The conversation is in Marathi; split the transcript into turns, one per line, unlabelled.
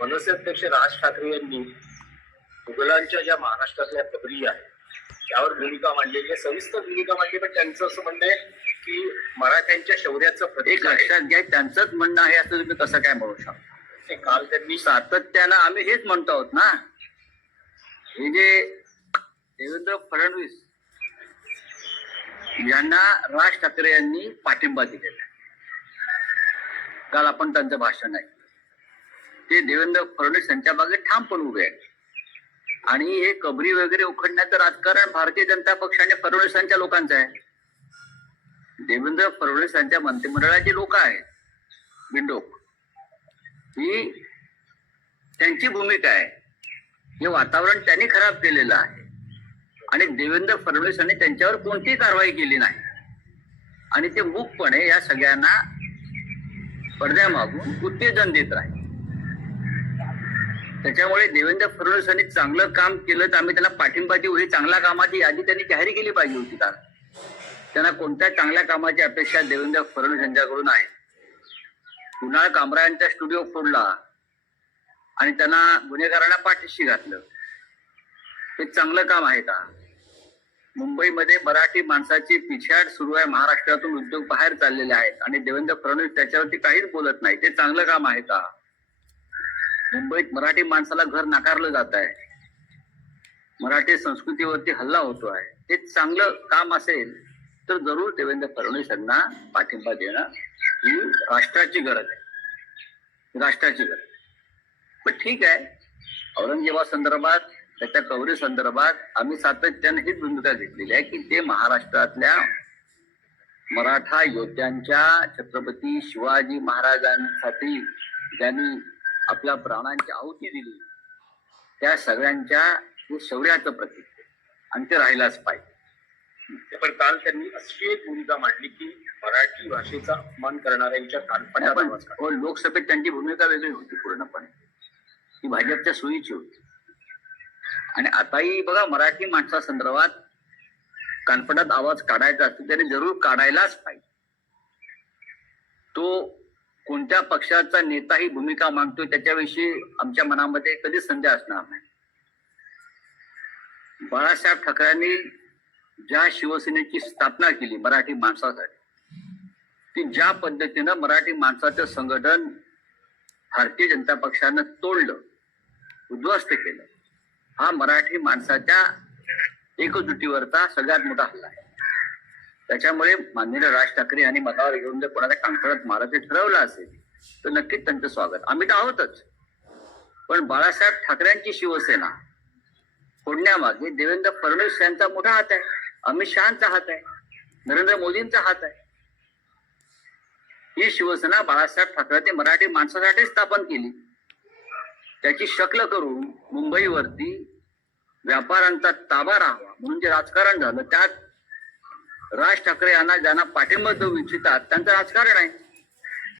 मनसे अध्यक्ष राज ठाकरे यांनी मुघलांच्या ज्या महाराष्ट्रातल्या कबरी आहेत त्यावर भूमिका मांडलेली आहे सविस्तर भूमिका मांडली पण त्यांचं असं म्हणणं आहे की मराठ्यांच्या शौर्याचं आहे.
लक्षात घ्या त्यांचंच म्हणणं आहे असं तुम्ही कसं काय म्हणू शकता?
ते काल त्यांनी
सातत्यानं आम्ही हेच म्हणतो आहोत ना. हे जे देवेंद्र फडणवीस यांना राज ठाकरे यांनी पाठिंबा दिलेला आहे. काल आपण त्यांचं भाषण आहे ते देवेंद्र फडणवीस यांच्या मागे ठामपणे उभे आहेत. आणि हे कबरी वगैरे उखडण्याचं राजकारण भारतीय जनता पक्ष आणि फडणवीसांच्या लोकांचं आहे. देवेंद्र फडणवीस यांच्या मंत्रिमंडळाची लोक आहेत. बिंडोक ही त्यांची भूमिका आहे. हे वातावरण त्यांनी खराब केलेलं आहे. आणि देवेंद्र फडणवीस यांनी त्यांच्यावर कोणतीही कारवाई केली नाही. आणि ते मूकपणे या सगळ्यांना पडद्यामागून उत्तेजन देत राहील. त्याच्यामुळे देवेंद्र फडणवीस यांनी चांगलं काम केलं तर आम्ही त्यांना पाठिंबा देऊ ही चांगल्या कामाची यादी त्यांनी जाहीर केली पाहिजे होती का? त्यांना कोणत्या चांगल्या कामाची अपेक्षा देवेंद्र फडणवीस यांच्याकडून आहे? कुणाल कामरायांचा स्टुडिओ फोडला आणि त्यांना गुन्हेगारांना पाठीशी घातलं. हे चांगलं काम आहे का? मुंबईमध्ये मराठी माणसाची पिछाड सुरू आहे महाराष्ट्रातून उद्योग बाहेर चाललेले आहेत आणि देवेंद्र फडणवीस त्याच्यावरती काहीच बोलत नाही. ते चांगलं काम आहे का? मुंबईत मराठी माणसाला घर नाकारलं जात आहे. मराठी संस्कृतीवरती हल्ला होतो आहे. ते चांगलं काम असेल तर जरूर देवेंद्र फडणवीस यांना पाठिंबा देणं ही राष्ट्राची गरज आहे. राष्ट्राची गरज पण ठीक आहे. औरंगजेबा संदर्भात त्याच्या कवरी संदर्भात आम्ही सातत्याने हीच भूमिका घेतलेली आहे की ते महाराष्ट्रातल्या मराठा योद्ध्यांच्या छत्रपती शिवाजी महाराजांसाठी ज्यांनी आपल्या प्राणांची आहुती दिली. त्या सगळ्यांच्या शौर्याचं प्रतीक. आणि ते राहिलाच पाहिजे.
पण काल त्यांनी अशी एक भूमिका मांडली की मराठी भाषेचा अपमान करणाऱ्यांच्या काढा.
हो, लोकसभेत त्यांची भूमिका वेगळी होती पूर्णपणे. ती भाजपच्या सोयीची होती. आणि आताही बघा मराठी माणसासंदर्भात कानपणात आवाज काढायचा असतो त्याने जरूर काढायलाच पाहिजे. तो कोणत्या पक्षाचा नेता ही भूमिका मागतोय त्याच्याविषयी आमच्या मनामध्ये कधीच संदेह असणार नाही. बाळासाहेब ठाकरेंनी ज्या शिवसेनेची स्थापना केली मराठी माणसासाठी ती ज्या पद्धतीनं मराठी माणसाचं संघटन भारतीय जनता पक्षानं तोडलं उद्ध्वस्त केलं हा मराठी माणसाच्या एकजुटीवरचा सगळ्यात मोठा हल्ला आहे. त्याच्यामुळे माननीय राज ठाकरे आणि मतावर घेऊन जर कोणाच्या कानफळत मारायचं ठरवलं असेल तर नक्कीच त्यांचं स्वागत. आम्ही तर आहोतच. पण बाळासाहेब ठाकरेंची शिवसेना फोडण्यामागे देवेंद्र फडणवीस यांचा मोठा हात आहे अमित शहाचा हात आहे नरेंद्र मोदींचा हात आहे. ही शिवसेना बाळासाहेब ठाकरे मराठी माणसासाठी स्थापन केली. त्याची शक्ल करून मुंबईवरती व्यापाऱ्यांचा ताबा राहावा म्हणून जे राजकारण झालं त्यात राज ठाकरे यांना ज्यांना पाठिंबा देऊ इच्छितात त्यांचं राजकारण आहे.